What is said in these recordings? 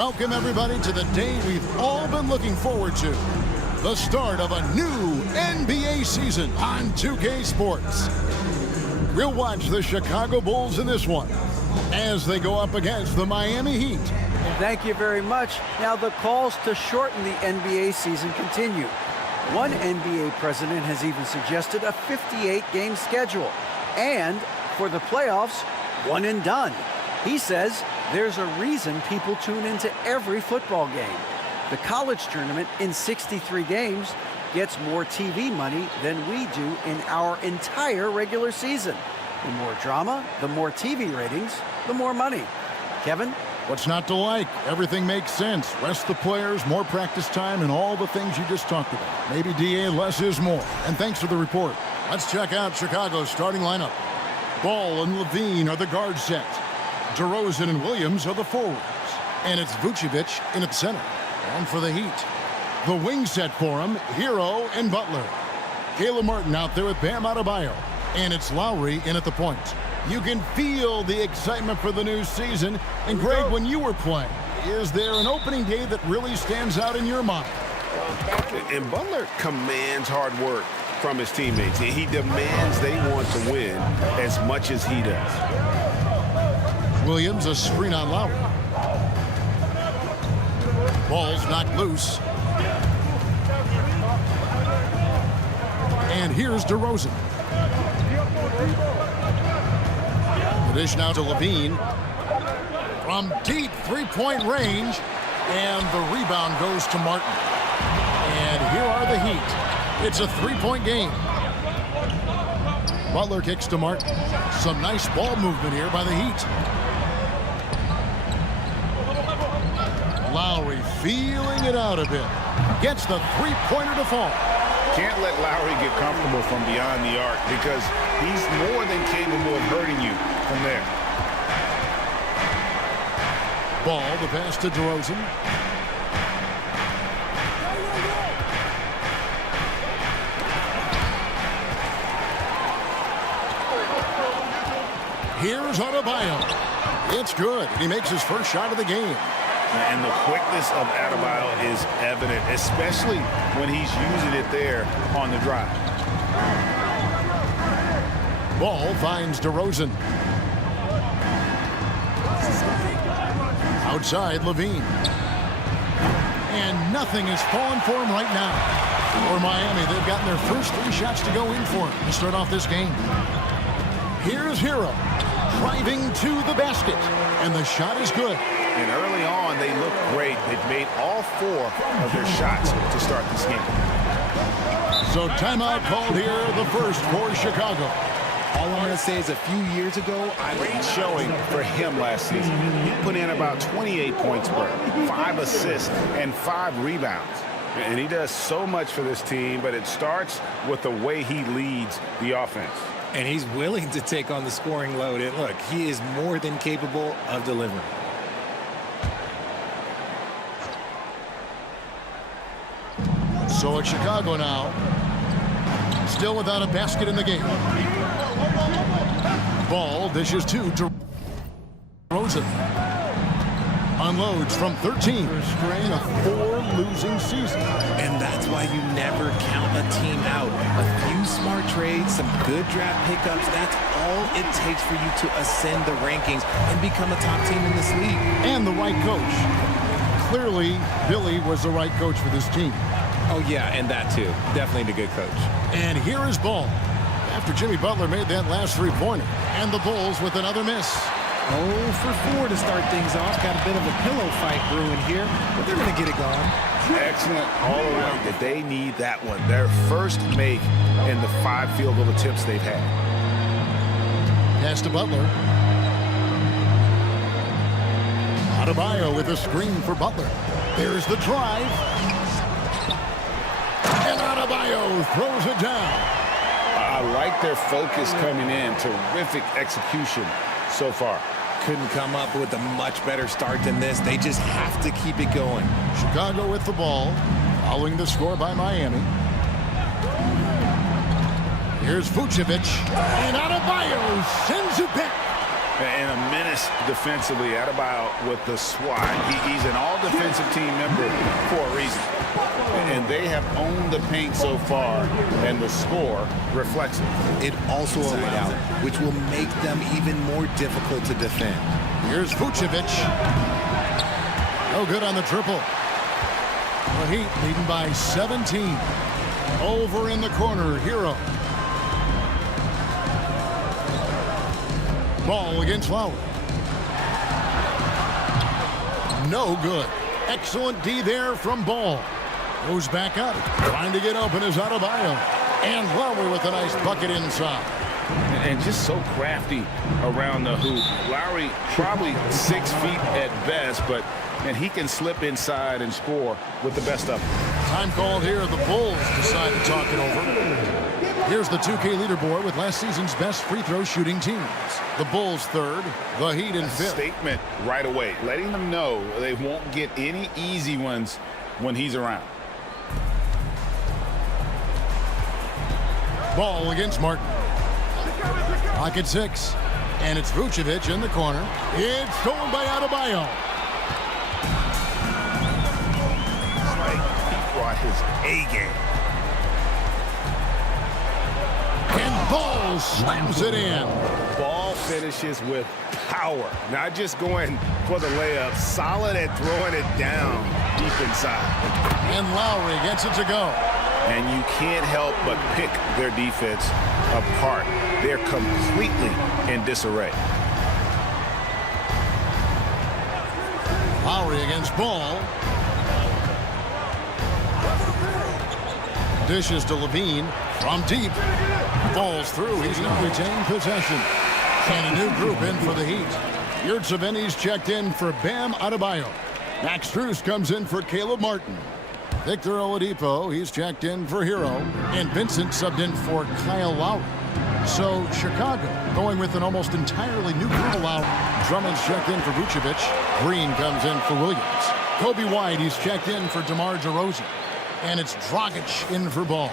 Welcome, everybody, to the day we've all been looking forward to. The start of a new NBA season on 2K Sports. We'll watch the Chicago Bulls in this one as they go up against the Miami Heat. Thank you very much. Now, the calls to shorten the NBA season continue. One NBA president has even suggested a 58-game schedule. And for the playoffs, one and done. He says there's a reason people tune into every football game. The college tournament in 63 games gets more TV money than we do in our entire regular season. The more drama, the more TV ratings, the more money. Kevin? What's not to like? Everything makes sense. Rest the players, more practice time, and all the things you just talked about. Maybe, DA, less is more. And thanks for the report. Let's check out Chicago's starting lineup. Ball and Levine are the guard set. DeRozan and Williams are the forwards. And it's Vucevic in at center. And for the Heat, the wing set for him, Hero and Butler. Caleb Martin out there with Bam Adebayo. And it's Lowry in at the point. You can feel the excitement for the new season. And Greg, when you were playing, is there an opening day that really stands out in your mind? And Butler commands hard work from his teammates. He demands they want to win as much as he does. Williams, a screen on Lowry. Ball's knocked loose. And here's DeRozan. The dish now to Levine. From deep three-point range. And the rebound goes to Martin. And here are the Heat. It's a three-point game. Butler kicks to Martin. Some nice ball movement here by the Heat. Lowry feeling it out a bit. Gets the three-pointer to fall. Can't let Lowry get comfortable from beyond the arc because he's more than capable of hurting you from there. Ball, the pass to DeRozan. Here's Adebayo. It's good. He makes his first shot of the game. And the quickness of Adebayo is evident, especially when he's using it there on the drive. Ball finds DeRozan. Outside, Levine. And nothing is falling for him right now. For Miami, they've gotten their first three shots to go in for him to start off this game. Here's Hero, driving to the basket. And the shot is good. And early on, they look great. They've made all four of their shots to start this game. So timeout called here, the first for Chicago. All I'm going to say is a few years ago, Great showing for him last season. He put in about 28 points per, 5 assists, and 5 rebounds. And he does so much for this team, but it starts with the way he leads the offense. and he's willing to take on the scoring load. And look, he is more than capable of delivering. So it's Chicago now, still without a basket in the game. Ball dishes to DeRozan. Unloads from 13. Strain a 4 losing season. And that's why you never count a team out. A few smart trades, some good draft pickups, that's all it takes for you to ascend the rankings and become a top team in this league. And the right coach. Clearly, Billy was the right coach for this team. Oh, yeah, and that too. Definitely the good coach. And here is Ball. After Jimmy Butler made that last three-pointer. And the Bulls with another miss. 0 for 4 to start things off. Got a bit of a pillow fight brewing here, but they're going to get it going. Excellent all around. That they need that one. Their first make in the 5 field goal attempts they've had. Pass to Butler. Adebayo with a screen for Butler. There's the drive. And Adebayo throws it down. I like their focus coming in. Terrific execution so far. Couldn't come up with a much better start than this. They just have to keep it going. Chicago with the ball, following the score by Miami. Here's Vucevic, and Adebayo sends it back. And a menace defensively. Adebayo with the swat. He's an all-defensive team member for a reason. And they have owned the paint so far, and the score reflects it. It also allows, which will make them even more difficult to defend. Here's Vucevic. No good on the triple. The Heat leading by 17. Over in the corner, Hero. Ball against Lowry. No good. Excellent D there from Ball. Goes back up. Trying to get open is Adebayo. And Lowry with a nice bucket inside. And just so crafty around the hoop. Lowry probably 6 feet at best, but he can slip inside and score with the best of them. Time called here. The Bulls decide to talk it over. Here's the 2K leaderboard with last season's best free throw shooting teams. The Bulls third, the Heat in fifth. Statement right away, letting them know they won't get any easy ones when he's around. Ball against Martin. Clock at 6. And it's Vucevic in the corner. It's stolen by Adebayo. It's like he brought his A game. And Ball slams it in. Ball finishes with power. Not just going for the layup. Solid at throwing it down deep inside. And Lowry gets it to go. And you can't help but pick their defense apart. They're completely in disarray. Lowry against Ball. Dishes to Levine from deep. Falls through. He's now retained possession. And a new group in for the Heat. Yurtseven's checked in for Bam Adebayo. Max Strus comes in for Caleb Martin. Victor Oladipo, he's checked in for Hero. And Vincent subbed in for Kyle Lowry. So Chicago going with an almost entirely new group of Lowry. Drummond's checked in for Vucevic. Green comes in for Williams. Kobe White, he's checked in for DeMar DeRozan. And it's Dragic in for Ball.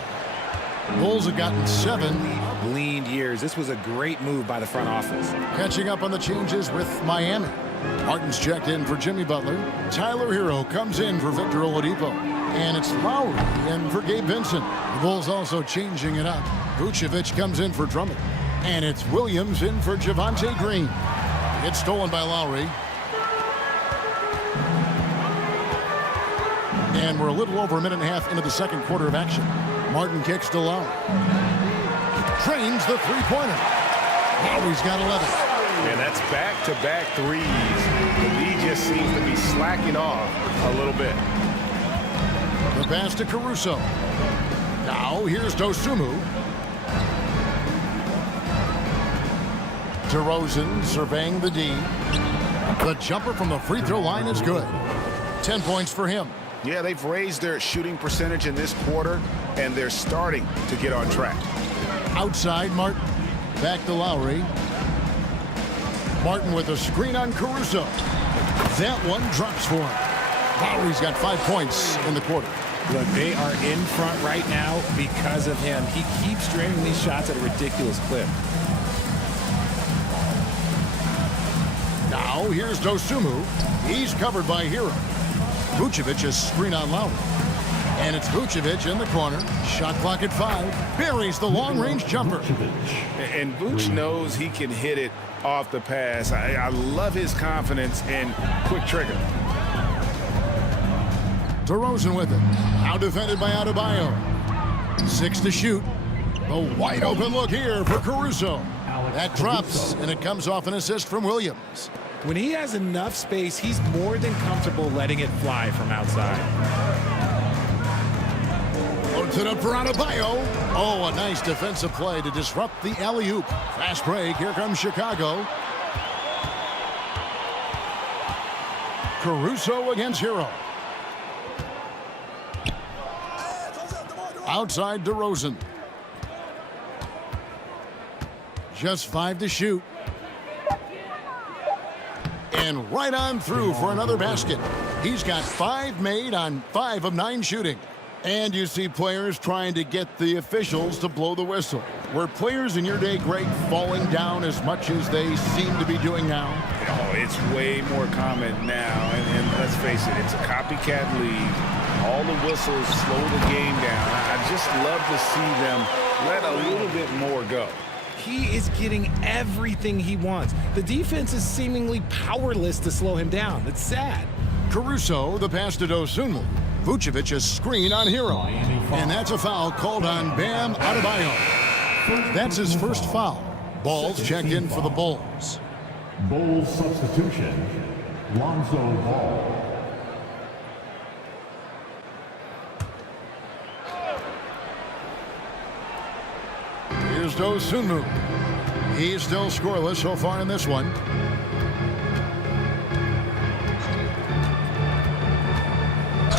Bulls have gotten 7. Lean years. This was a great move by the front office. Catching up on the changes with Miami. Martin's checked in for Jimmy Butler. Tyler Hero comes in for Victor Oladipo. And it's Lowry in for Gabe Vincent. The Bulls also changing it up. Vucevic comes in for Drummond. And it's Williams in for Javonte Green. It's stolen by Lowry. And we're a little over a minute and a half into the second quarter of action. Martin kicks to Lowry. Trains the three-pointer. Lowry's got 11. And that's back-to-back threes. The D just seems to be slacking off a little bit. The pass to Caruso. Now here's Dosunmu. DeRozan surveying the D. The jumper from the free throw line is good. 10 points for him. Yeah, they've raised their shooting percentage in this quarter, and they're starting to get on track. Outside, Martin. Back to Lowry. Martin with a screen on Caruso. That one drops for him. Lowry's got 5 points in the quarter. Look, they are in front right now because of him. He keeps draining these shots at a ridiculous clip. Now here's Dosunmu. He's covered by Hero. Vucevic is screen on Lowry. And it's Vucevic in the corner. Shot clock at 5. Buries the long-range jumper. And Vuce knows he can hit it off the pass. I love his confidence and quick trigger. DeRozan with it. Now defended by Adebayo. 6 to shoot. The wide open look here for Caruso. That drops, and it comes off an assist from Williams. When he has enough space, he's more than comfortable letting it fly from outside. Loads it up for Adebayo. Oh, a nice defensive play to disrupt the alley-oop. Fast break. Here comes Chicago. Caruso against Hero. Outside DeRozan. Just 5 to shoot. And right on through for another basket. He's got 5 made on 5 of 9 shooting. And you see players trying to get the officials to blow the whistle. Were players in your day, Greg, falling down as much as they seem to be doing now? Oh, it's way more common now. And let's face it, it's a copycat league. All the whistles slow the game down. I just love to see them let a little bit more go. He is getting everything he wants. The defense is seemingly powerless to slow him down. It's sad. Caruso, the pass to Dosunmu. Vucevic a screen on Hero. And that's a foul called on Bam Adebayo. That's his first foul. Ball's checked in for the Bulls. Bulls substitution, Lonzo Ball. Here's Dosunmu. He's still scoreless so far in this one.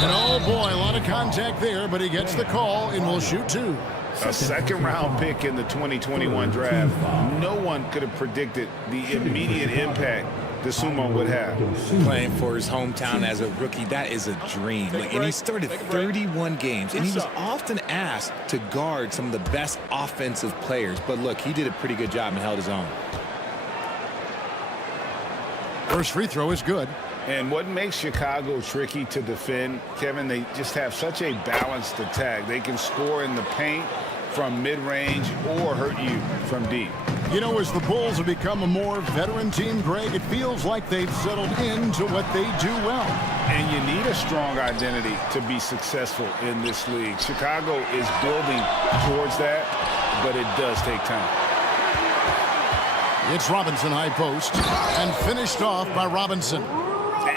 And oh boy, a lot of contact there, but he gets the call and will shoot two. A second-round pick in the 2021 draft. No one could have predicted the immediate impact Dosunmu would have. Playing for his hometown as a rookie, that is a dream. And he started 31 games, and he was often asked to guard some of the best offensive players. But look, he did a pretty good job and held his own. First free throw is good. And what makes Chicago tricky to defend, Kevin, they just have such a balanced attack. They can score in the paint from mid-range or hurt you from deep. You know, as the Bulls have become a more veteran team, Greg, it feels like they've settled into what they do well. And you need a strong identity to be successful in this league. Chicago is building towards that, but it does take time. It's Robinson high post and finished off by Robinson.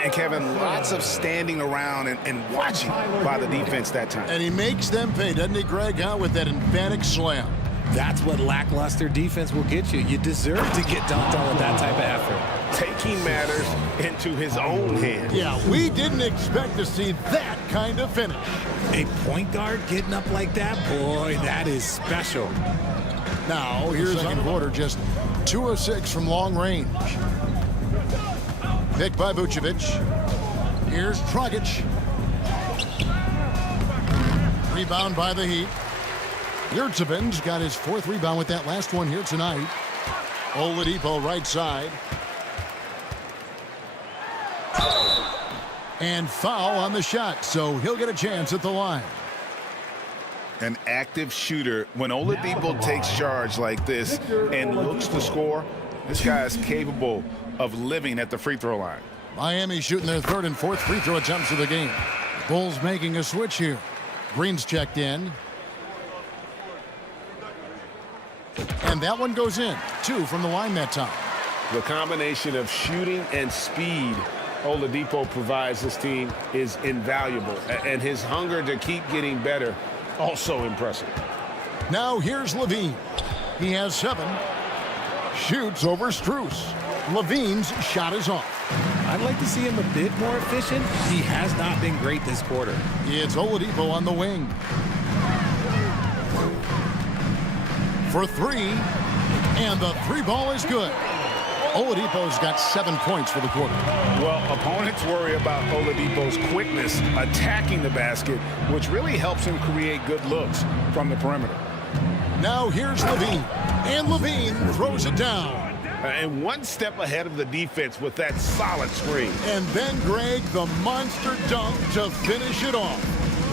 And Kevin, lots of standing around and watching by the defense that time. And he makes them pay, doesn't he, Greg, with that emphatic slam. That's what lackluster defense will get you. You deserve to get dunked on with that type of effort. Taking matters into his own hands. Yeah, we didn't expect to see that kind of finish. A point guard getting up like that, boy, that is special. Now, here's second quarter, just 2 of 6 from long range. Picked by Vucevic. Here's Dragic. Rebound by the Heat. Yurtsevic's got his 4th rebound with that last one here tonight. Oladipo right side. And foul on the shot, so he'll get a chance at the line. An active shooter. When Oladipo takes charge like this and looks to score, this guy is capable of living at the free throw line. Miami shooting their 3rd and 4th free throw attempts of the game. Bulls making a switch here. Green's checked in. And that one goes in. 2 from the line that time. The combination of shooting and speed Oladipo provides this team is invaluable. And his hunger to keep getting better, also impressive. Now here's Levine. He has 7. Shoots over Strus. Levine's shot is off. I'd like to see him a bit more efficient. He has not been great this quarter. It's Oladipo on the wing. For 3. And the 3 ball is good. Oladipo's got 7 points for the quarter. Well, opponents worry about Oladipo's quickness attacking the basket, which really helps him create good looks from the perimeter. Now here's Levine. And Levine throws it down. And one step ahead of the defense with that solid screen. And then, Greg, the monster dunk to finish it off.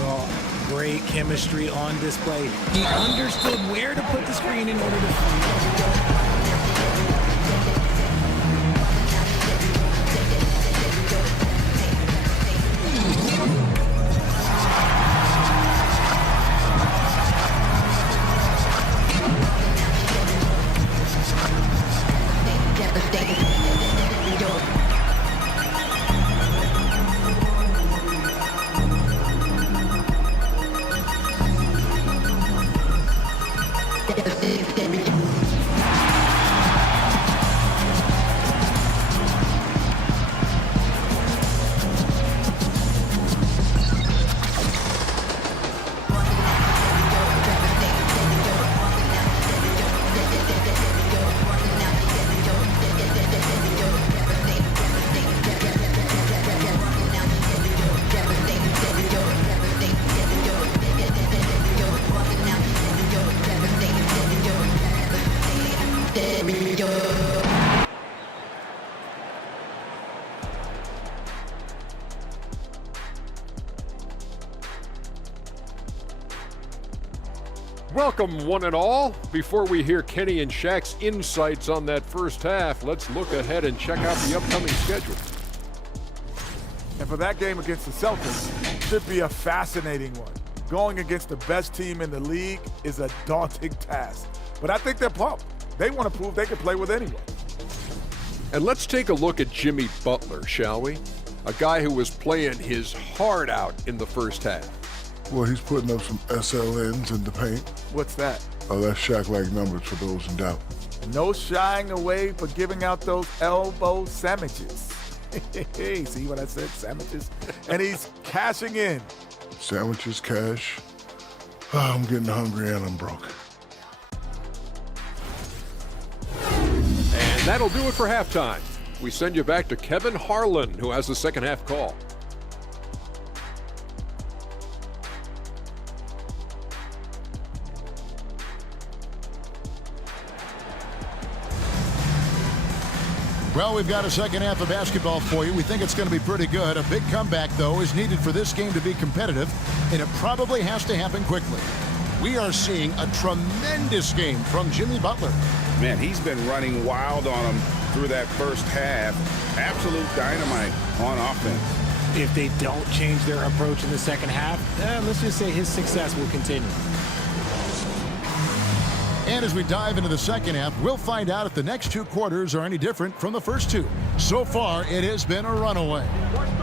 Oh, great chemistry on display. He understood where to put the screen in order to... Welcome, one and all. Before we hear Kenny and Shaq's insights on that first half, let's look ahead and check out the upcoming schedule. And for that game against the Celtics, should be a fascinating one. Going against the best team in the league is a daunting task. But I think they're pumped. They want to prove they can play with anyone. And let's take a look at Jimmy Butler, shall we? A guy who was playing his heart out in the first half. Well, he's putting up some SLNs in the paint. What's that? Oh, that's Shaq-like numbers for those in doubt. No shying away for giving out those elbow sandwiches. See what I said? Sandwiches? And he's cashing in. Sandwiches, cash. Oh, I'm getting hungry and I'm broke. And that'll do it for halftime. We send you back to Kevin Harlan, who has the second half call. Well, we've got a second half of basketball for you. We think it's going to be pretty good. A big comeback, though, is needed for this game to be competitive, and it probably has to happen quickly. We are seeing a tremendous game from Jimmy Butler. Man, he's been running wild on him through that first half. Absolute dynamite on offense. If they don't change their approach in the second half, let's just say his success will continue. And as we dive into the second half, we'll find out if the next two quarters are any different from the first two. So far, it has been a runaway.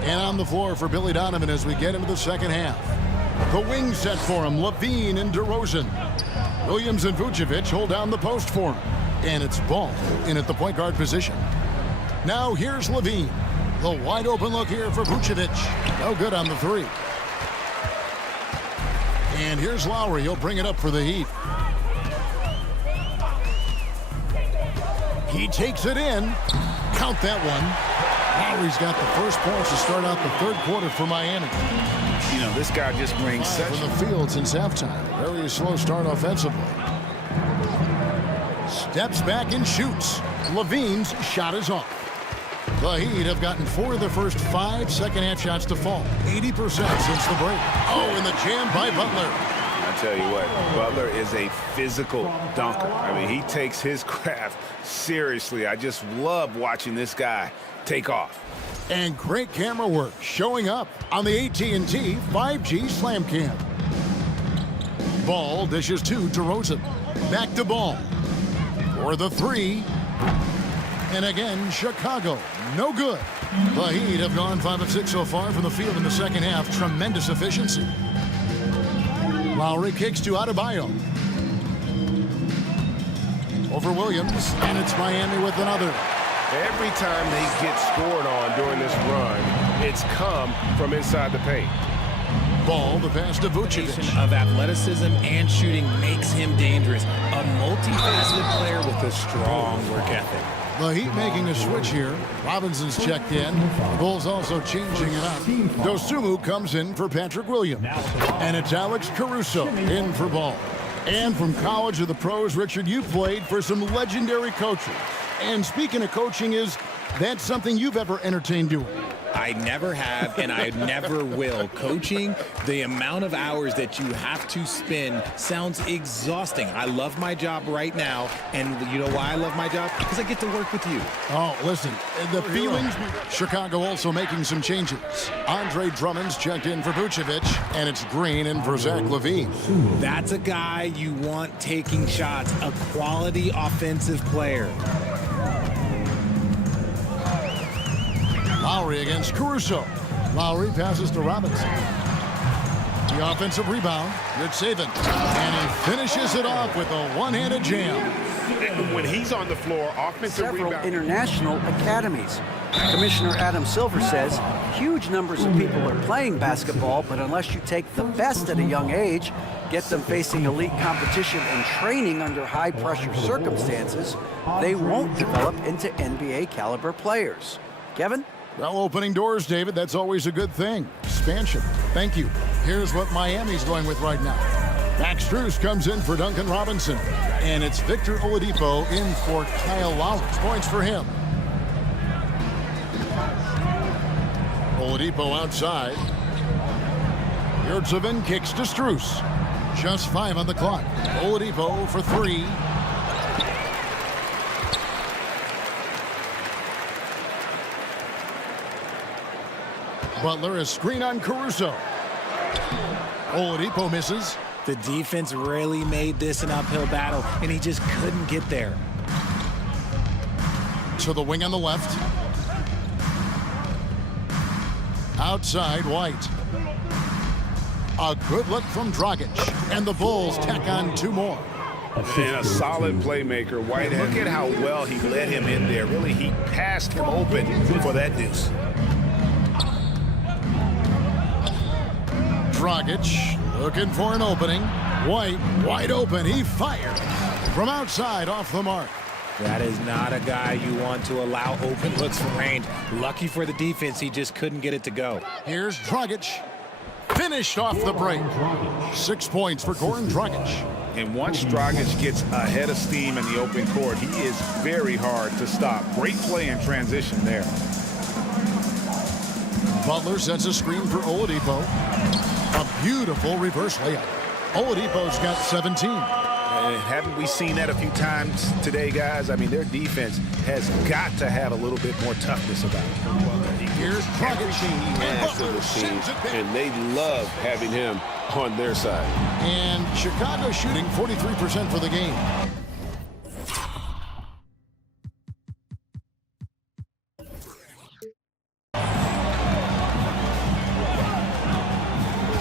And on the floor for Billy Donovan as we get into the second half. The wing set for him, Levine and DeRozan. Williams and Vucevic hold down the post for him. And it's Ball in at the point guard position. Now here's Levine. The wide open look here for Vucevic. No good on the three. And here's Lowry. He'll bring it up for the Heat. He takes it in. Count that one. Lowry's got the first points to start out the third quarter for Miami. You know, this guy just brings such... From the field since halftime. Very slow start offensively. Steps back and shoots. Levine's shot is off. The Heat have gotten 4 of their first 5 second-half shots to fall. 80% since the break. Oh, and the jam by Butler. I tell you what, Butler is a physical dunker. I mean, he takes his craft seriously. I just love watching this guy take off. And great camera work showing up on the AT&T 5G Slam Cam. Ball dishes to DeRozan. Back to Ball. For the three. And again, Chicago. No good. The Heat have gone 5 of 6 so far from the field in the second half. Tremendous efficiency. Lowry kicks to Adebayo. Over Williams, and it's Miami with another. Every time they get scored on during this run, it's come from inside the paint. Ball, the pass to Vucevic. Of athleticism and shooting makes him dangerous. A multifaceted player with a strong work ethic. The Heat making a switch here. Robinson's checked in. The Bulls also changing it up. Dosunmu comes in for Patrick Williams. And it's Alex Caruso in for Ball. And from college to the pros, Richard, you played for some legendary coaches. And speaking of coaching, is that something you've ever entertained doing? I never have, and I never will. Coaching, the amount of hours that you have to spend sounds exhausting. I love my job right now, and you know why I love my job? Because I get to work with you. Oh, listen, the feelings... Chicago also making some changes. Andre Drummond's checked in for Vucevic, and it's Green in for Zach LaVine. That's a guy you want taking shots, a quality offensive player. Lowry against Caruso. Lowry passes to Robinson. The offensive rebound. Good saving. And he finishes it off with a one-handed jam. When he's on the floor, offensive Several rebound. international academies. Commissioner Adam Silver says huge numbers of people are playing basketball, but unless you take the best at a young age, get them facing elite competition and training under high-pressure circumstances, they won't develop into NBA-caliber players. Kevin? Well, opening doors, David, that's always a good thing. Expansion. Thank you. Here's what Miami's going with right now. Max Strus comes in for Duncan Robinson. And it's Victor Oladipo in for Kyle Lowry. Points for him. Oladipo outside. Yurtseven kicks to Strus. Just 5 on the clock. Oladipo for 3. Butler, a screen on Caruso. Oladipo misses. The defense really made this an uphill battle, and he just couldn't get there. To the wing on the left. Outside, White. A good look from Dragic. And the Bulls tack on 2 more. And a solid playmaker, Whitehead. Look at how well he led him in there. Really, he passed him open for that deuce. Dragic looking for an opening. White wide open. He fired from outside off the mark. That is not a guy you want to allow open looks from range. Lucky for the defense, he just couldn't get it to go. Here's Dragic. Finished off the break. 6 points for Goran Dragic. And once Dragic gets ahead of steam in the open court, he is very hard to stop. Great play in transition there. Butler sets a screen for Oladipo. A beautiful reverse layup. Oladipo's got 17. And haven't we seen that a few times today, guys? I mean, their defense has got to have a little bit more toughness about it. Here's Dragic. Everything he adds to the team, and they love having him on their side. And Chicago shooting 43% for the game.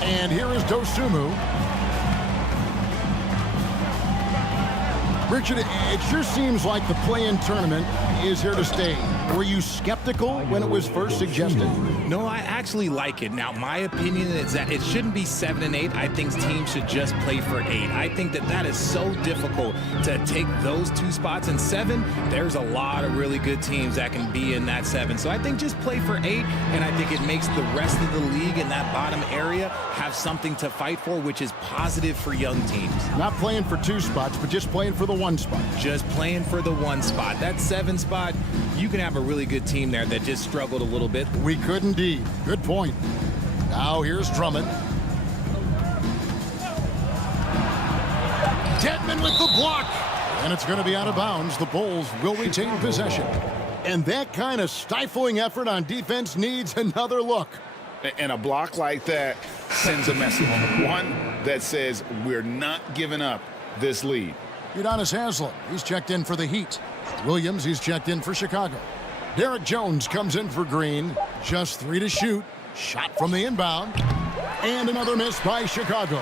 And here is Dosunmu. Richard, it sure seems like the play-in tournament is here to stay. Were you skeptical when it was first suggested? No, I actually like it. Now, my opinion is that it shouldn't be 7 and 8. I think teams should just play for 8. I think that is so difficult to take those 2 spots. In 7, there's a lot of really good teams that can be in that 7. So I think just play for 8, and I think it makes the rest of the league in that bottom area have something to fight for, which is positive for young teams. Not playing for 2 spots, but just playing for the 1 spot. Just playing for the 1 spot. That 7 spot, you can have a really good team there that just struggled a little bit. We could indeed. Good point. Now here's Drummond. Dedmon with the block. And it's going to be out of bounds. The Bulls will retain possession. And that kind of stifling effort on defense needs another look. And a block like that sends a message. One that says we're not giving up this lead. Udonis Haslem, he's checked in for the Heat. Williams, he's checked in for Chicago. Derek Jones comes in for Green. Just 3 to shoot. Shot from the inbound. And another miss by Chicago.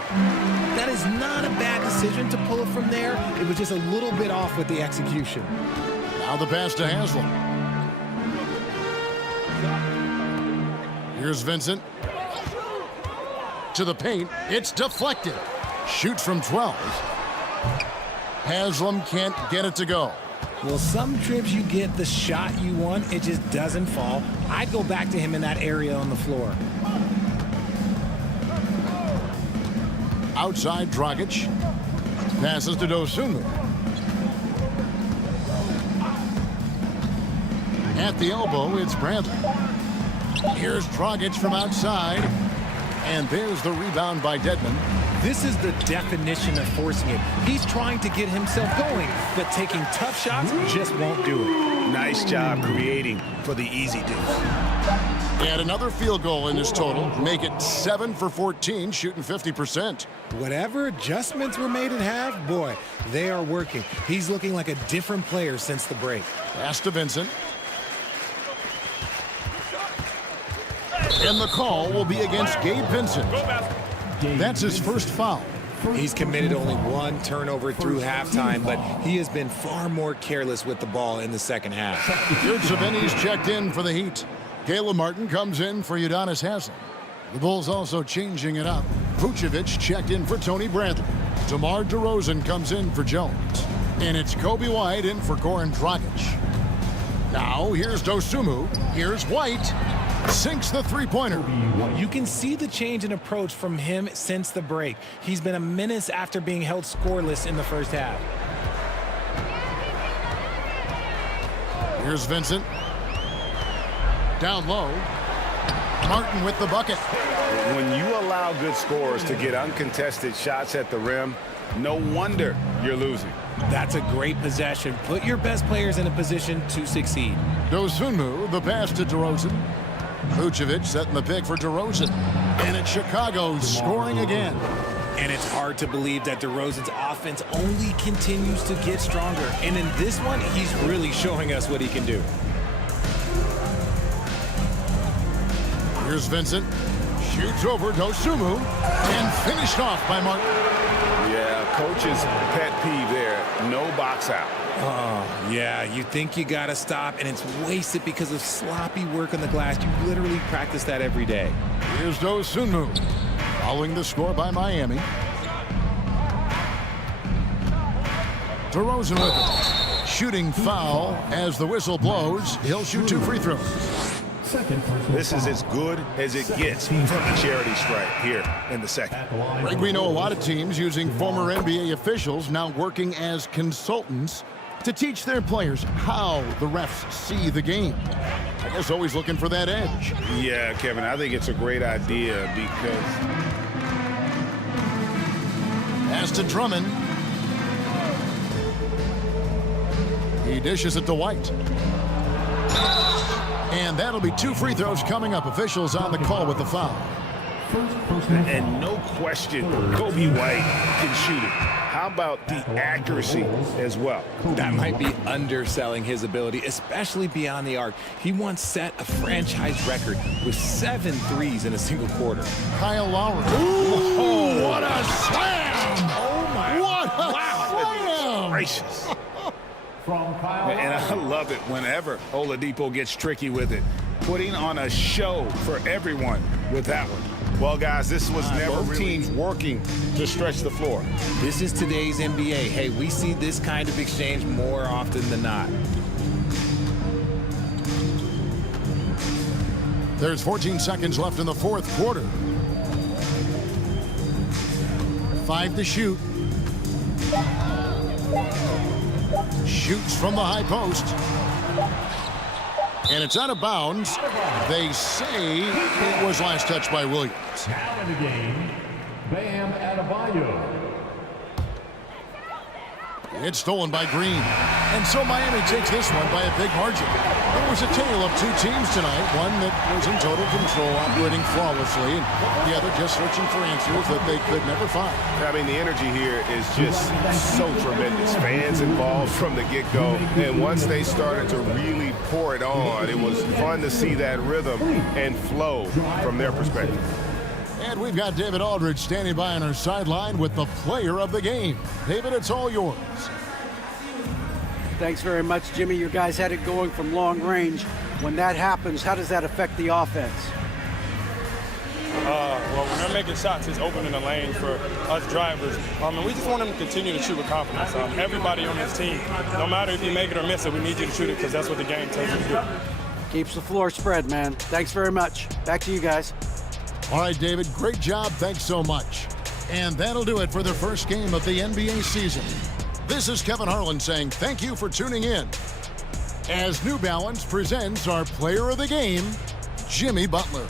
That is not a bad decision to pull it from there. It was just a little bit off with the execution. Now the pass to Haslem. Here's Vincent. To the paint. It's deflected. Shoots from 12. Haslem can't get it to go. Well, some trips you get the shot you want, it just doesn't fall. I'd go back to him in that area on the floor. Outside, Dragic. Passes to Dosunmu. At the elbow, it's Bradley. Here's Dragic from outside. And there's the rebound by Dedmon. This is the definition of forcing it. He's trying to get himself going, but taking tough shots just won't do it. Nice job creating for the easy deuce. And another field goal in this total. Make it 7 for 14, shooting 50%. Whatever adjustments were made at half, boy, they are working. He's looking like a different player since the break. Pass to Vincent. And the call will be against Gabe Vincent. That's his first foul. He's committed only 1 turnover through halftime, but he has been far more careless with the ball in the second half. Yurtseven's checked in for the Heat. Caleb Martin comes in for Udonis Haslem. The Bulls also changing it up. Vucevic checked in for Tony Bradley. DeMar DeRozan comes in for Jones. And it's Kobe White in for Goran Dragic. Now here's Dosunmu. Here's White. Sinks the three-pointer. You can see the change in approach from him since the break. He's been a menace after being held scoreless in the first half. Here's Vincent. Down low. Martin with the bucket. When you allow good scorers to get uncontested shots at the rim, no wonder you're losing. That's a great possession. Put your best players in a position to succeed. Dosunmu, the pass to DeRozan. Vucevic setting the pick for DeRozan. And it's Chicago scoring again. And it's hard to believe that DeRozan's offense only continues to get stronger. And in this one, he's really showing us what he can do. Here's Vincent. Shoots over Dosunmu. And finished off by Martin. Yeah, coach's pet peeve there. No box out. Oh, yeah, you think you got to stop, and it's wasted because of sloppy work on the glass. You literally practice that every day. Here's Dosunmu. Following the score by Miami. DeRozan with it. Shooting foul as the whistle blows. He'll shoot 2 free throws. This is as good as it gets from the charity stripe here in the second. Greg, we know a lot of teams using former NBA officials now working as consultants to teach their players how the refs see the game. I guess always looking for that edge. Yeah, Kevin, I think it's a great idea because... Pass to Drummond. He dishes it to White. And that'll be 2 free throws coming up. Officials on the call with the foul. And no question, Kobe White can shoot it. How about the accuracy as well? That might be underselling his ability, especially beyond the arc. He once set a franchise record with 7 threes in a single quarter. Kyle Lowry. Oh, what a slam! Oh, my. What a slam! Gracious. From Kyle And I love it whenever Oladipo gets tricky with it. Putting on a show for everyone with that one. Well, guys, this was never teams working to stretch the floor. This is today's NBA. Hey, we see this kind of exchange more often than not. There's 14 seconds left in the fourth quarter. 5 to shoot. Shoots from the high post. And it's out of bounds. They say it was last touched by Williams. Now in the game, Bam Adebayo. It's stolen by Green. And so Miami takes this one by a big margin. It was a tale of 2 teams tonight. One that was in total control, operating flawlessly, and the other just searching for answers that they could never find. I mean, the energy here is just so tremendous. Fans involved from the get-go. And once they started to really pour it on, it was fun to see that rhythm and flow from their perspective. And we've got David Aldridge standing by on our sideline with the player of the game. David, it's all yours. Thanks very much, Jimmy. You guys had it going from long range. When that happens, how does that affect the offense? Well, when they're making shots, it's opening the lane for us drivers. And we just want them to continue to shoot with confidence. Everybody on this team, no matter if you make it or miss it, we need you to shoot it because that's what the game tells you to do. Keeps the floor spread, man. Thanks very much. Back to you guys. All right, David, great job. Thanks so much. And that'll do it for the first game of the NBA season. This is Kevin Harlan saying thank you for tuning in as New Balance presents our player of the game, Jimmy Butler.